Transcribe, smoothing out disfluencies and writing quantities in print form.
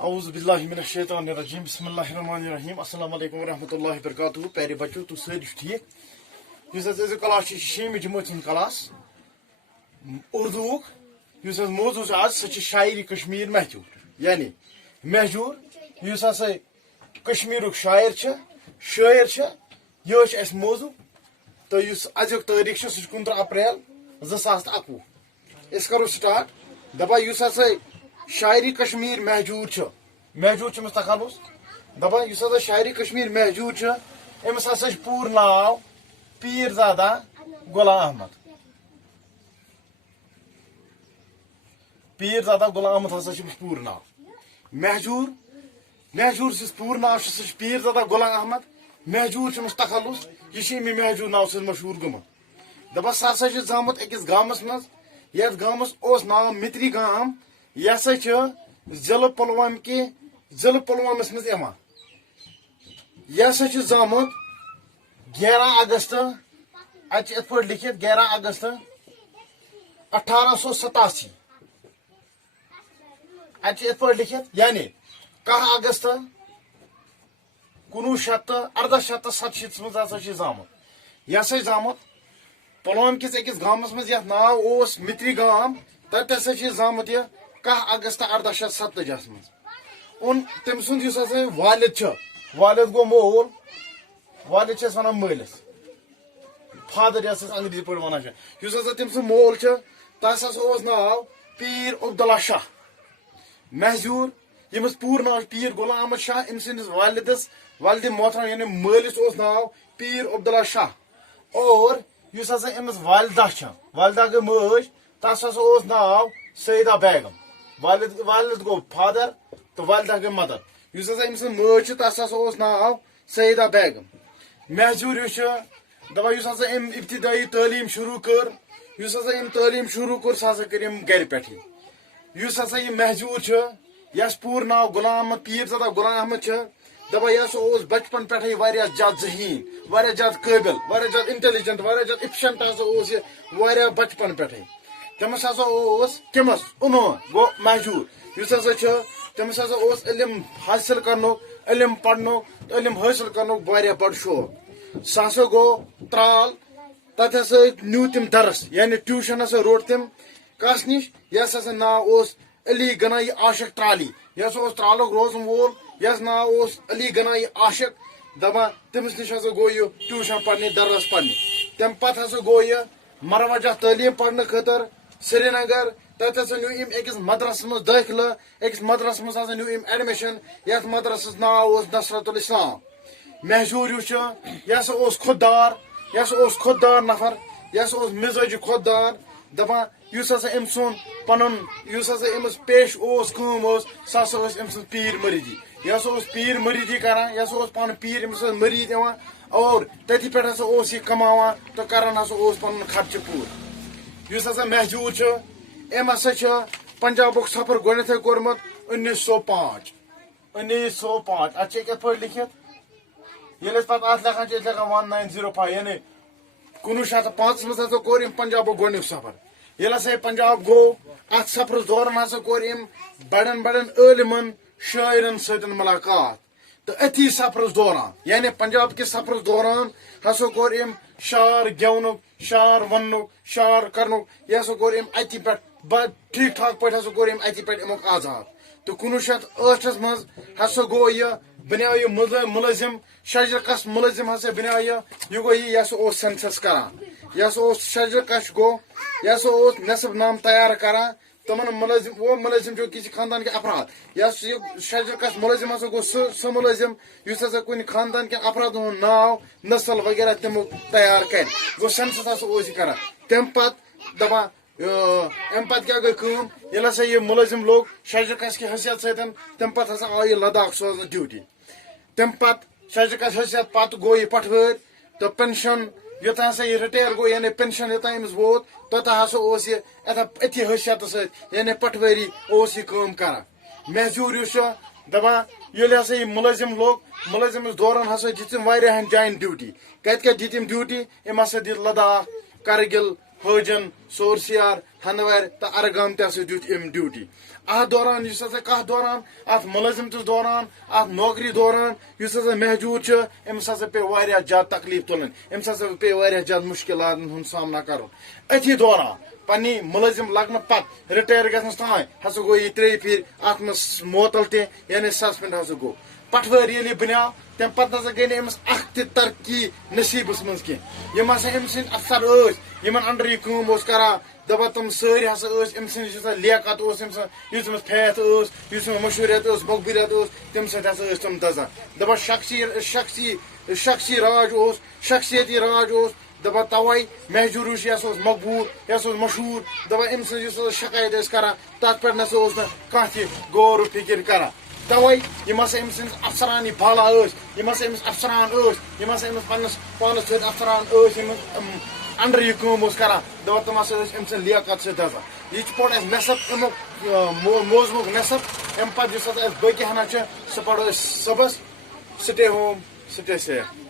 اعوذ باللہ من الشیطان الرجیم بسم اللہ الرحمن الرحیم السلام علیکم ورحمۃ اللہ وبرکاتہ پیارے بچو تو ساری ٹھیک یس از کلاس شیمہ جماعت ہند کلاس اردو یس موضوع آج سہ شاعری کشمیر محجور یعنی محجور یس ہسا کشمیر شاعر یہ اس موضوع تو اس ازیک تاریخ سہ 15 اپریل 2021 اس کرو سٹارٹ دپا اس ہسا شاعری کشمیر محجور محجور امس تخلص دپان اس ہسا شاعری کشمیر محجور امس ہسا پور ناو پیر زادہ غلام احمد ہسا پور ناو محجور سس پور ناو سہ پیر زادہ غلام احمد محجور امس تخلص یہ محجور ناو سۭتۍ مشہور گوٚمُت دپان سہ ہسا زامُت أکِس گامس منٛز یتھ گامس اوس ناو متری گام یہ ہسا ضلع پلوامس مز یہ ہسا زامت 11 اگست ات پہ لکھت 11 اگست 1887 ات پہ لکھت یعنی 10 اگست 1967 مز ہسا زامت یہ ہسا زامت پلوام کس أکِس گامس مز یتھ ناو اوس متری گام تتہِ ہسا زامت یہ 10 اگست 1857 مز تم سند والد گو مول والد ونان مالس فادر یس انگریزی پہ ونان اس تم سند مول تس اوس ناو پیر عبداللہ شاہ محجور یمس پور ناو پیر غلام احمد شاہ ام سندس والد محترم یعنی مالس اوس ناو پیر عبداللہ شاہ اور اس امس والدہ گئی ماج تس اوس ناو سیدہ بیگم والد گو فادر تو والدہ گئی مدر اس ام سن ماج تس اوس ناو سیدہ بیگم محجور دپان اس ام ابتدائی تعلیم شروع کر سہ کر گھر پہ اس یہ محجور یس پور ناو غلام احمد پیر زادہ غلام احمد دپان یہ اوس بچپن پہ واریاہ زیادہ ذہین واریاہ زیادہ قابل واریاہ زیادہ انٹیلیجنٹ واریاہ زیادہ ایفیشنٹ اوس یہ واریاہ بچپن پہ تمس ہسا اوس کمس عنوان گو محجور اس تمس ہسا اوس علم حاصل کرنک علم پڑھنک علم حاصل کرنک واریاہ بڑ شوق سہ ہسا گو ترال تت ہسا نیو تم درس یعنی ٹیوشن ہسا روٹ تم کس نش یس ہسا ناو اوس علی گنائی عاشق ترالی یس اوس ترالک روزن وول یس ناو اوس علی گنائی عاشق دپان تمس نش ہسا گو یہ ٹیوشن پڑھنے درس پڑھنے تم پتہ ہسا گو یہ مروجہ تعلیم پڑھنے خاطر سری نگر تت ہسا نیو أکِس مدرسس مز داخلہ أکِس مدرسس مز ہسا نیو ایڈمشن یتھ مدرسس ناو اوس نصرت الاسلام محجور یہ ہسا اوس خوددار نفر یہ ہسا اوس مزاجی خوددار دپان اس ہسا ام سن پنن اس ہسا امس پیش اوس کٲم ٲس سہ ہسا ٲس ام سن پیر مریدی یہ ہسا اوس پیر مریدی کران یہ ہسا اوس پن پیر امس مرید یوان اور تتی پہ ہسا اوس یہ کماوان تو کران ہسا اوس پن خرچہ پور اس ہسا محجور ام ہسا پنجابک سفر گۄڈنیتھے کورمت 1905 ات کت پہ لکھت یل پتہ ات لکھان 1905 یعنی 1905 مز ہسا کور پنجابک گۄڈنیُک سفر یل ہسا پنجاب گو ات سفرس دوران ہسا کور بڑن عالمن شاعرن ست ملاقات تو اتھی سفرس دوران یعنی پنجاب کس سفرس دوران ہسا کور شعر گونک شعر ونک شعر کرنک یہ ہسا کور اتھی پہ ٹھیک ٹھاک پہ ہسا کور اتھی پہ امیک آزاد تو 1908 مز ہسا گو یہ بنیو یہ ملزم شجر کش ملزم ہسا بنیو یہ گو یہ ہسا اوس سینسس کران یہ ہسا اوس شجر کش گو یہ ہسا اوس نصب نام تیار کران تمن ملزم جو کسی خاندان کے افراد یہ شجر کش ملزم ہسا گو سہ ملزم اس ہسا کن خاندان کے افراد ہند ناو نسل وغیرہ تمو تیار کر گو سینسس ہسا اوس یہ کران تم پت دپان ام پتہ کیا گئی کٲم ییٚلہِ ہسا یہ ملزم لوگ شجر کش کی حیثیت ستن تم پتہ ہسا آو یہ لداخ سوزن ڈیوٹی تم پتہ شجر کش حیثیت پتہ گو یہ پٹھوٲرۍ تو پینشن یوتان ہسا یہ رٹیر گو یعنی پینشن یوتان امس ووت توتان ہسا اوس یہ اتھی حیثیت ست یعنی پٹھوٲری اوس یہ کٲم کران محجور دپان ییٚلہِ ہسا یہ ملزم لوگ ملزمس دوران ہسا دِژ واریاہن جاین ڈیوٹی کت دِتِم ڈیوٹی ام ہسا دِژ لداخ کرگل حاجن سورسیار ہندوار تو ارگام تہ ہسا دیت ام ڈیوٹی ات دوران اس ہسا کتھ دوران ات ملازمتس دوران ات نوکری دوران اس ہسا محجور امس ہسا پہ واریاہ زیادہ تکلیف تلن امس ہسا پہ واریاہ زیادہ مشکلات ہند سامنا کرن اتھی دوران پنی ملازم لگنے پتہ رٹائر گھنس تان ہسا گو یہ 3 پھر ات مز معطل تہ یعنی سسپینڈ ہسا گو پٹوٲرۍ ییٚلہِ بنیٛاو تمہِ پتہٕ نسا گٔے نہٕ أمِس اکھ تہِ ترقی نصیٖبس منٛز کینٛہہ یِم ہسا أمۍ سٕنٛدۍ افسر ٲسۍ یِمن انڈر یہِ کٲم اوس کران دپان تِم سٲری ہسا ٲسۍ أمۍ سٕنٛز یُس لیاقت اوس أمۍ سٕنٛز یُس أمِس فیتھ ٲس یُس أمِس مشہوٗریت ٲس مقبولیت ٲس تمہِ سۭتۍ ہسا ٲسۍ تِم دزان دپان شخصی راج اوس شخصیتی راج اوس دپان توے محجوٗر یُس یہِ ہسا اوس مقبوٗل یہِ ہسا اوس مشہوٗر دپان أمۍ سٕنٛز یُس ہسا شکایت ٲسۍ کران تتھ پٮ۪ٹھ نسا اوس نہٕ کانٛہہ تہِ غور و فِکر کران توے یم ہسا أمۍ سٕنٛدۍ افسران یہِ بالا ٲسۍ یم ہسا أمِس افسران ٲسۍ یم ہسا أمِس پننس پانس سۭتۍ افسران ٲسۍ یِم انڈر یہِ کٲم اوس کران دپان تِم ہسا ٲسۍ أمۍ سٕنٛدۍ لیاقت سۭتۍ دزان یہِ چھُ پوٚر اسہِ نصب امیُک موضوٗعُک نصب امہِ پتہٕ یُس ہسا اسہِ باقی ہنا چھُ سُہ پرو أسۍ صبحس سٹے ہوم سٹے سیف